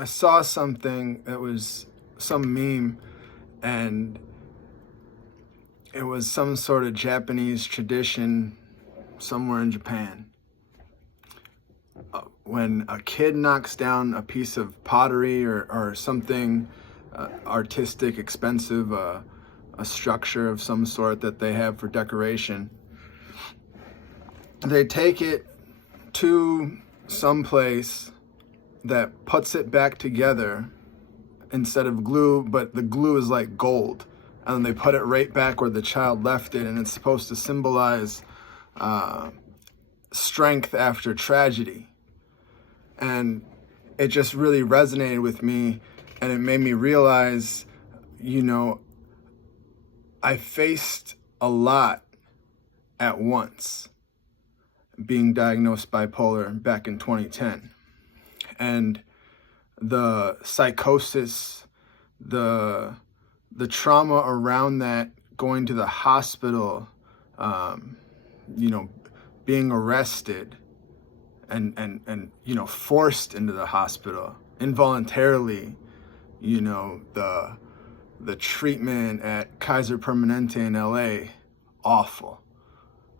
I saw something that was some meme, and it was some sort of Japanese tradition somewhere in Japan. When a kid knocks down a piece of pottery or something artistic, expensive, a structure of some sort that they have for decoration, they take it to some place that puts it back together instead of glue, but the glue is like gold. And then they put it right back where the child left it, and it's supposed to symbolize strength after tragedy. And it just really resonated with me, and it made me realize, I faced a lot at once, being diagnosed bipolar back in 2010. And the psychosis, the trauma around that, going to the hospital, being arrested and forced into the hospital involuntarily, the treatment at Kaiser Permanente in LA, awful.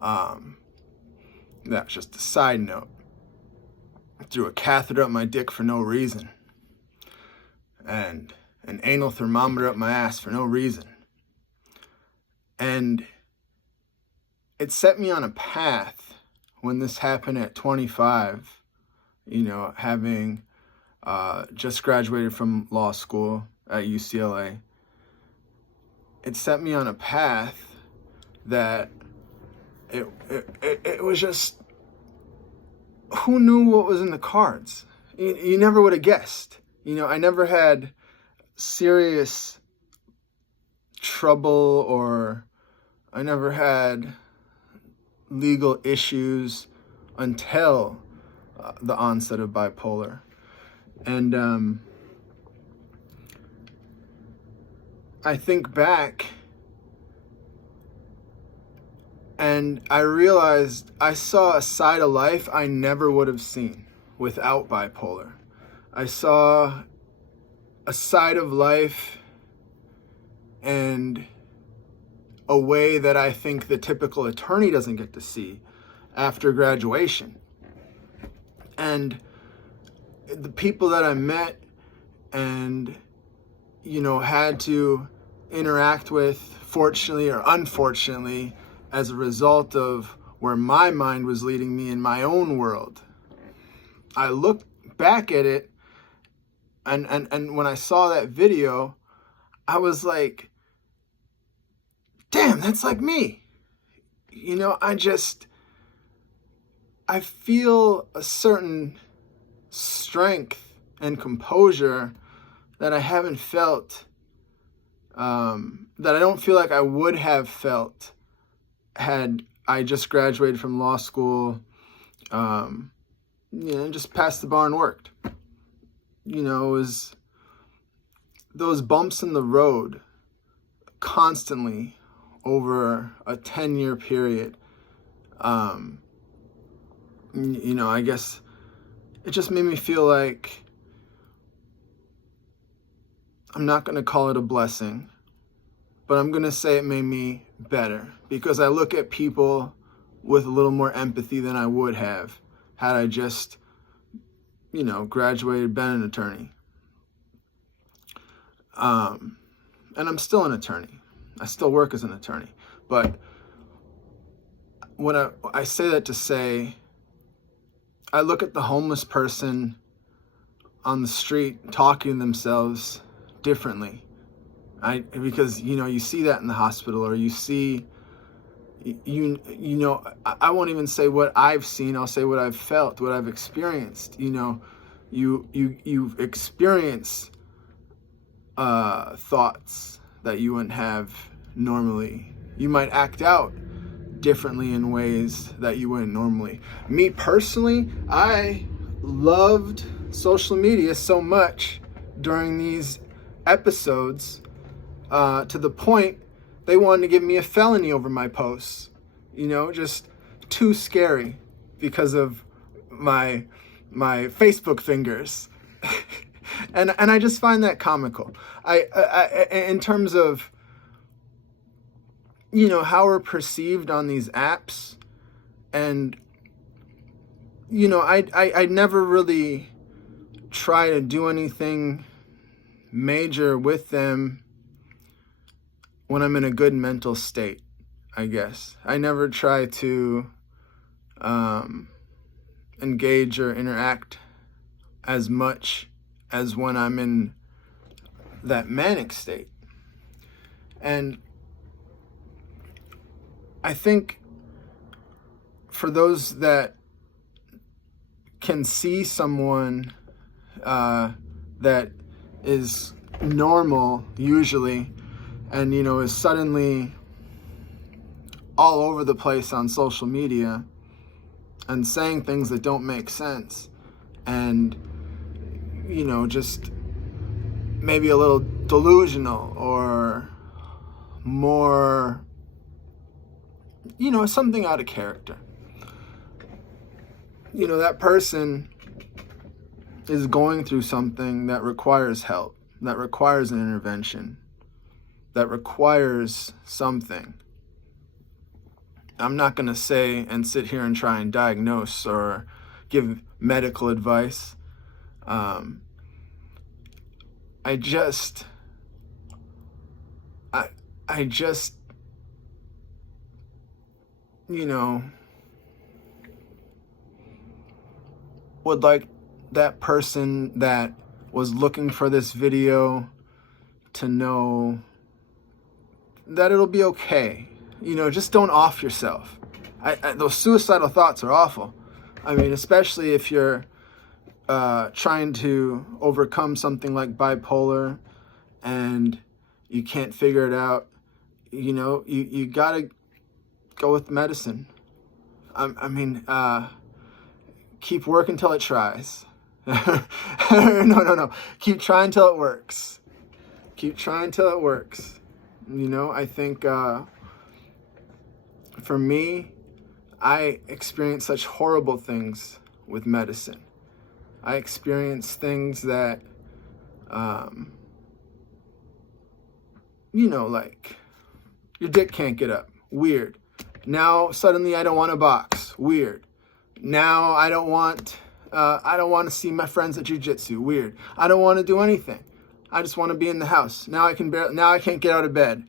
That's just a side note. Threw a catheter up my dick for no reason, and an anal thermometer up my ass for no reason. And it set me on a path when this happened at 25, having just graduated from law school at UCLA. It set me on a path that it was just, who knew what was in the cards? You never would have guessed. I never had serious trouble, or I never had legal issues until the onset of bipolar. And I think back and I realized I saw a side of life I never would have seen without bipolar. I saw a side of life and a way that I think the typical attorney doesn't get to see after graduation. And the people that I met and, had to interact with, fortunately or unfortunately, as a result of where my mind was leading me in my own world, I looked back at it, and when I saw that video, I was like, damn, that's like me. I feel a certain strength and composure that I haven't felt, that I don't feel like I would have felt had I just graduated from law school, just passed the bar and worked. It was those bumps in the road constantly over a 10-year period. I guess it just made me feel like, I'm not going to call it a blessing, but I'm going to say it made me better, because I look at people with a little more empathy than I would have had I just, graduated, been an attorney. And I'm still an attorney. I still work as an attorney. But when I say that to say, I look at the homeless person on the street talking to themselves differently. Because you see that in the hospital, or you see, I won't even say what I've seen. I'll say what I've felt, what I've experienced. You've experienced thoughts that you wouldn't have normally. You might act out differently in ways that you wouldn't normally. Me personally, I loved social media so much during these episodes, to the point they wanted to give me a felony over my posts. Just too scary because of my Facebook fingers. and I just find that comical. I in terms of, you know, how we're perceived on these apps, and, you know, I never really try to do anything major with them when I'm in a good mental state, I guess. I never try to engage or interact as much as when I'm in that manic state. And I think for those that can see someone that is normal usually, and, you know, is suddenly all over the place on social media and saying things that don't make sense, and, you know, just maybe a little delusional or more, you know, something out of character. You know, that person is going through something that requires help, that requires an intervention, that requires something. I'm not going to say and sit here and try and diagnose or give medical advice. I just, you know, would like that person that was looking for this video to know that it'll be okay. You know, just don't off yourself. Those suicidal thoughts are awful. I mean, especially if you're trying to overcome something like bipolar and you can't figure it out. You know, you gotta go with medicine. Keep working till it tries. No. Keep trying till it works. Keep trying till it works. You know, I think for me, I experienced such horrible things with medicine. I experienced things that, you know, like your dick can't get up. Weird. Now suddenly I don't want a box. Weird. Now I don't want to see my friends at jiu-jitsu. Weird. I don't want to do anything. I just want to be in the house. Now I can't get out of bed.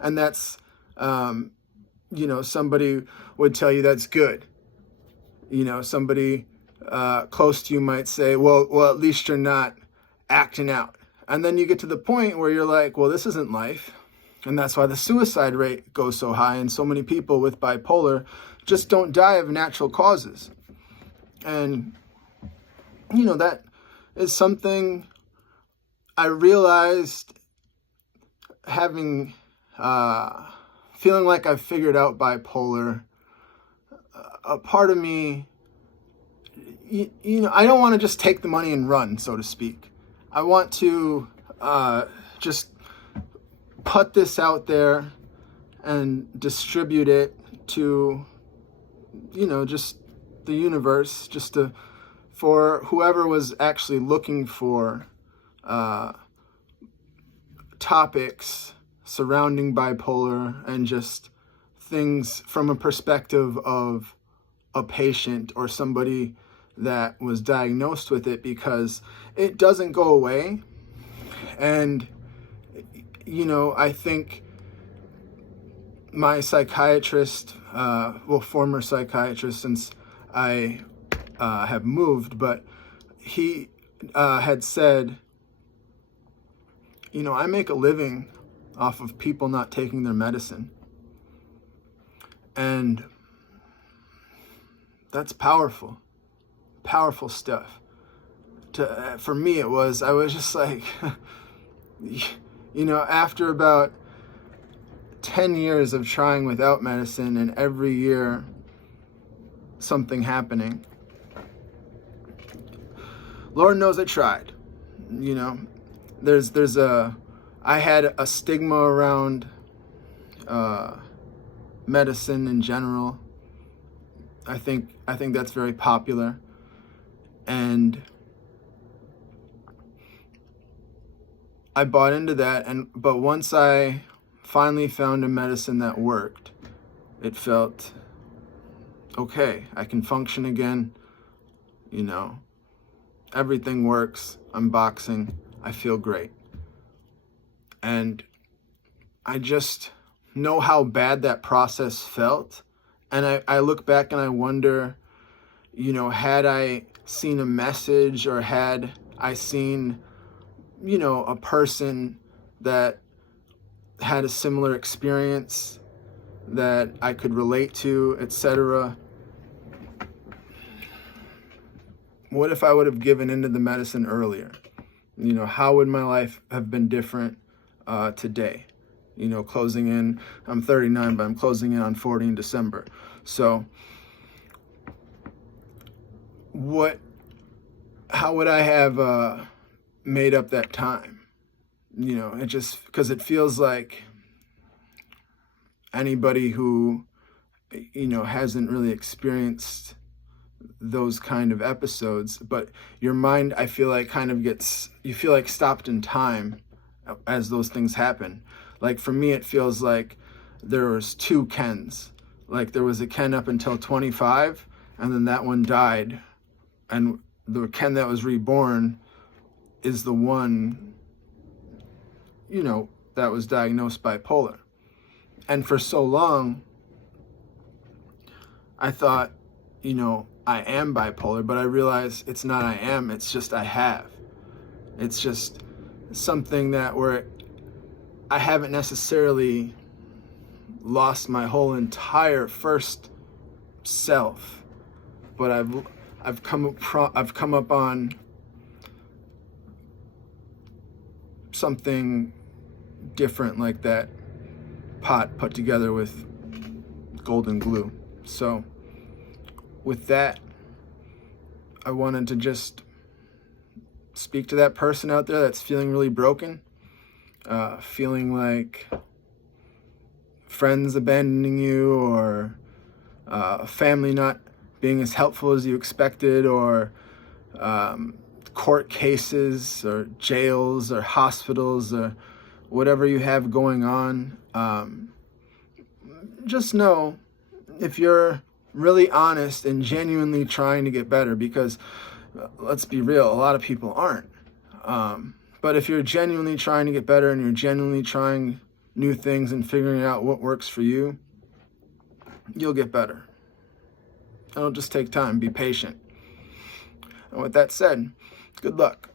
And that's, you know, somebody would tell you that's good. You know, somebody close to you might say, well, at least you're not acting out. And then you get to the point where you're like, well, this isn't life. And that's why the suicide rate goes so high. And so many people with bipolar just don't die of natural causes. And, you know, that is something I realized having, feeling like I've figured out bipolar. A part of me, you know, I don't want to just take the money and run, so to speak. I want to just put this out there and distribute it to, you know, just the universe, just for whoever was actually looking for topics surrounding bipolar and just things from a perspective of a patient or somebody that was diagnosed with it, because it doesn't go away. And, you know, I think my psychiatrist, former psychiatrist, since I have moved, but he had said, you know, I make a living off of people not taking their medicine. And that's powerful stuff. For me, I was just like, you know, after about 10 years of trying without medicine and every year something happening, Lord knows I tried. You know, I had a stigma around medicine in general. I think that's very popular. And, I bought into that, but once I finally found a medicine that worked, it felt okay. I can function again, you know, everything works. I'm boxing. I feel great. And I just know how bad that process felt. And I look back and I wonder, you know, had I seen a message, or had I seen, you know, a person that had a similar experience that I could relate to, etc. What if I would have given into the medicine earlier? You know, how would my life have been different today? You know, closing in, I'm 39, but I'm closing in on 40 in December. So how would I have made up that time? You know, it just, because it feels like anybody who, you know, hasn't really experienced those kind of episodes, but your mind, I feel like, kind of gets, you feel like stopped in time as those things happen. Like for me, it feels like there was two Kens. Like there was a Ken up until 25, and then that one died, and the Ken that was reborn is the one, you know, that was diagnosed bipolar. And for so long, I thought, you know, I am bipolar, but I realized it's not I am, it's just I have. It's just something that where I haven't necessarily lost my whole entire first self, but I've come up on something different, like that pot put together with golden glue. So with that, I wanted to just speak to that person out there that's feeling really broken, feeling like friends abandoning you, or family not being as helpful as you expected, or court cases, or jails, or hospitals, or whatever you have going on. Just know, if you're really honest and genuinely trying to get better, because let's be real, a lot of people aren't. But if you're genuinely trying to get better, and you're genuinely trying new things and figuring out what works for you, you'll get better. It'll just take time. Be patient. And with that said, good luck.